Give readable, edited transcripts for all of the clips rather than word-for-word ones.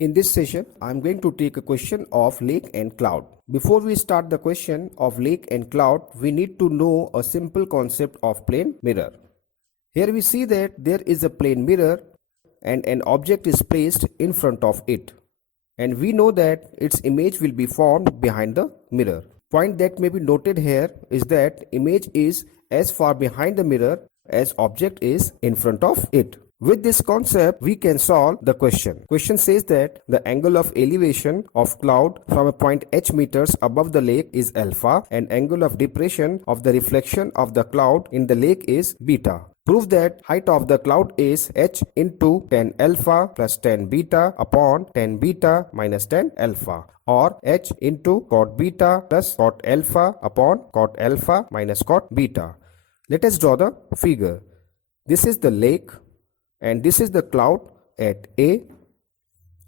In this session, I am going to take a question of lake and cloud. Before we start the question of lake and cloud, we need to know a simple concept of plane mirror. Here we see that there is a plane mirror and an object is placed in front of it. And we know that its image will be formed behind the mirror. Point that may be noted here is that image is as far behind the mirror as object is in front of it. With this concept, we can solve the question. Question says that the angle of elevation of cloud from a point h meters above the lake is alpha and angle of depression of the reflection of the cloud in the lake is beta. Prove that height of the cloud is h into tan alpha plus tan beta upon tan beta minus tan alpha, or h into cot beta plus cot alpha upon cot alpha minus cot beta. Let us draw the figure. This is the lake and this is the cloud at A,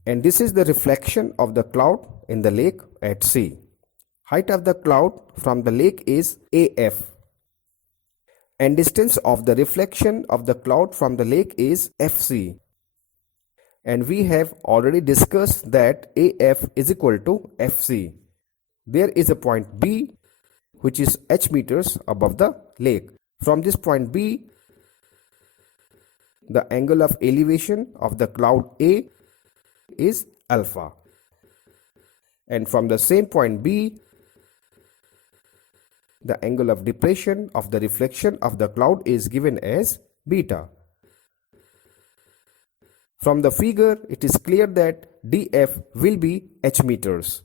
and this is the reflection of the cloud in the lake at C. Height of the cloud from the lake is AF, and distance of the reflection of the cloud from the lake is FC. And we have already discussed that AF is equal to FC. There is a point B which is h meters above the lake. From this point B, the angle of elevation of the cloud A is alpha, and from the same point B, the angle of depression of the reflection of the cloud is given as beta. From the figure, it is clear that DF will be h meters.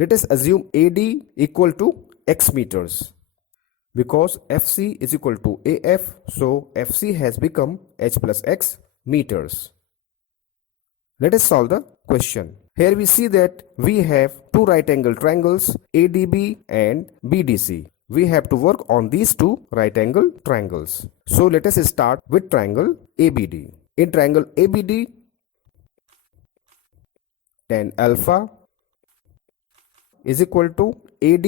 Let us assume AD equal to x meters. Because FC is equal to AF, so FC has become h plus x meters. Let us solve the question. Here we see that we have two right angle triangles ADB and BDC. We have to work on these two right angle triangles. So let us start with triangle ABD. In triangle ABD, tan alpha is equal to AD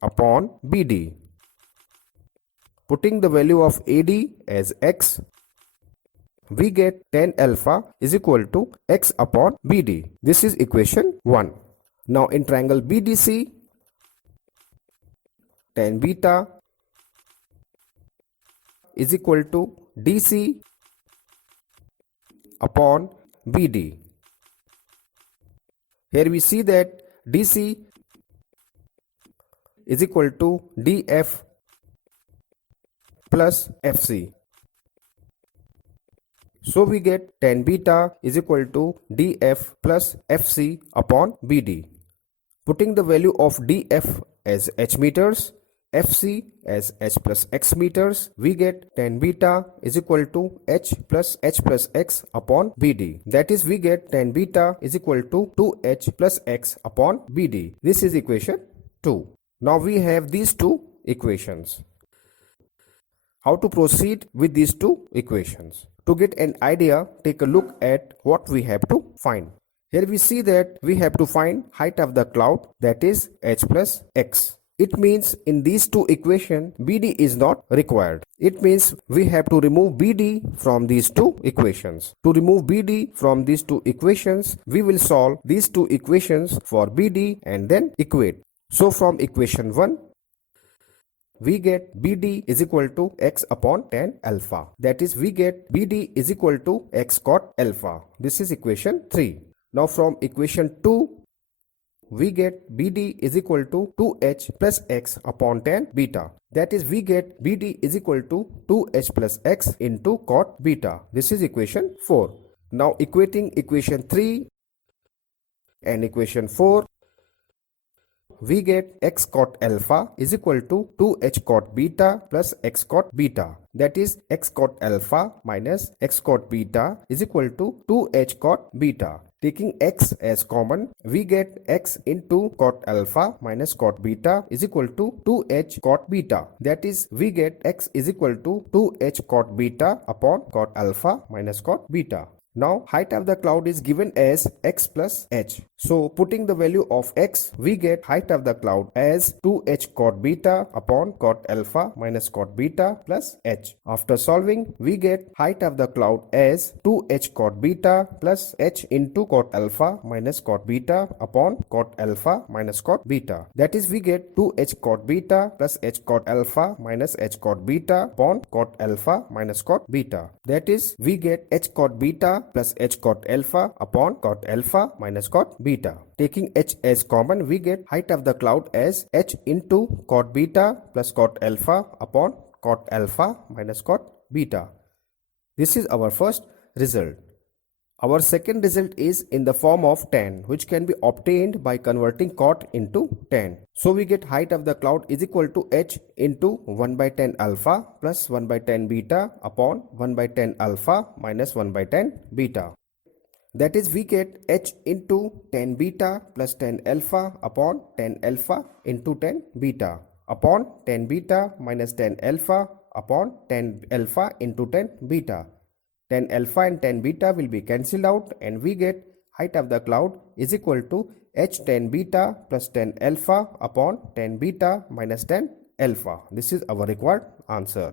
upon BD. Putting the value of AD as x, we get tan alpha is equal to x upon BD. This is equation 1. Now in triangle BDC, tan beta is equal to DC upon BD. Here we see that DC is equal to DF plus FC. So we get tan beta is equal to DF plus FC upon BD. Putting the value of DF as h meters, FC as h plus x meters, we get tan beta is equal to h plus x upon BD. That is, we get tan beta is equal to 2h plus x upon BD. This is equation 2. Now we have these two equations. How to proceed with these two equations? To get an idea, take a look at what we have to find. Here we see that we have to find height of the cloud, that is h plus x. It means in these two equations, BD is not required. It means we have to remove BD from these two equations. To remove BD from these two equations, we will solve these two equations for BD and then equate. So from equation 1, we get BD is equal to x upon tan alpha. That is, we get BD is equal to x cot alpha. This is equation 3. Now from equation 2, we get BD is equal to 2h plus x upon tan beta. That is, we get BD is equal to 2h plus x into cot beta. This is equation 4. Now equating equation 3 and equation 4, we get x cot alpha is equal to 2h cot beta plus x cot beta. That is, x cot alpha minus x cot beta is equal to 2h cot beta. Taking x as common, we get x into cot alpha minus cot beta is equal to 2h cot beta. That is, we get x is equal to 2h cot beta upon cot alpha minus cot beta. Now height of the cloud is given as x plus h. So putting the value of x, we get height of the cloud as 2h cot beta upon cot alpha minus cot beta plus h. After solving, we get height of the cloud as 2h cot beta plus h into cot alpha minus cot beta upon cot alpha minus cot beta. That is, we get 2h cot beta plus h cot alpha minus h cot beta upon cot alpha minus cot beta. That is, we get h cot beta plus h cot alpha upon cot alpha minus cot beta. Taking h as common, we get height of the cloud as h into cot beta plus cot alpha upon cot alpha minus cot beta. This is our first result. Our second result is in the form of tan, which can be obtained by converting cot into tan. So we get height of the cloud is equal to h into 1 by tan alpha plus 1 by tan beta upon 1 by tan alpha minus 1 by tan beta. That is, we get h into tan beta plus tan alpha upon tan alpha into tan beta upon tan beta minus tan alpha upon tan alpha into tan beta. Tan alpha and tan beta will be cancelled out, and we get height of the cloud is equal to h tan beta plus tan alpha upon tan beta minus tan alpha. This is our required answer.